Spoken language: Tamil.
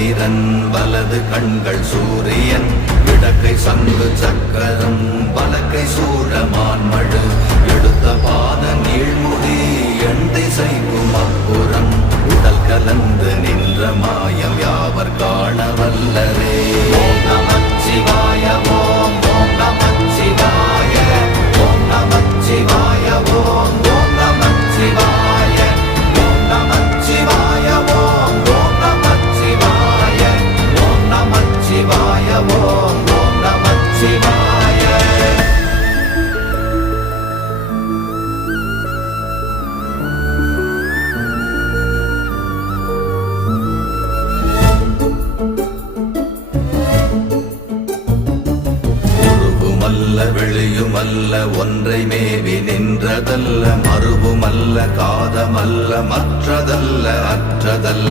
சந்திரன் வலது கண்கள் சூரியன் இடக்கை சங்கு சக்கரம் பலக்கை சூழமான்மழு எடுத்த பாத நீழ்முடி எண் திசைக்கும் அப்புறம் உடல் கலந்து நின்ற மாயம் யாவர் காண வல்லரே. ஓம் நமச்சிவாய ஓம் ஓம் நமச்சிவாய ஓம் நமச்சிவாய ஓம் ஓம் நமச்சிவாய ஓம் நமச்சிவாய ஓம் ஓம் நமச்சிவாய ஓம் நமச்சிவாய ஓம் ஓம் நமச்சிவாய. வெளியுமல்ல ஒன்றை மேவி நின்றதல்ல மறுவுமல்ல காதமல்ல மற்றதல்ல அற்றதல்ல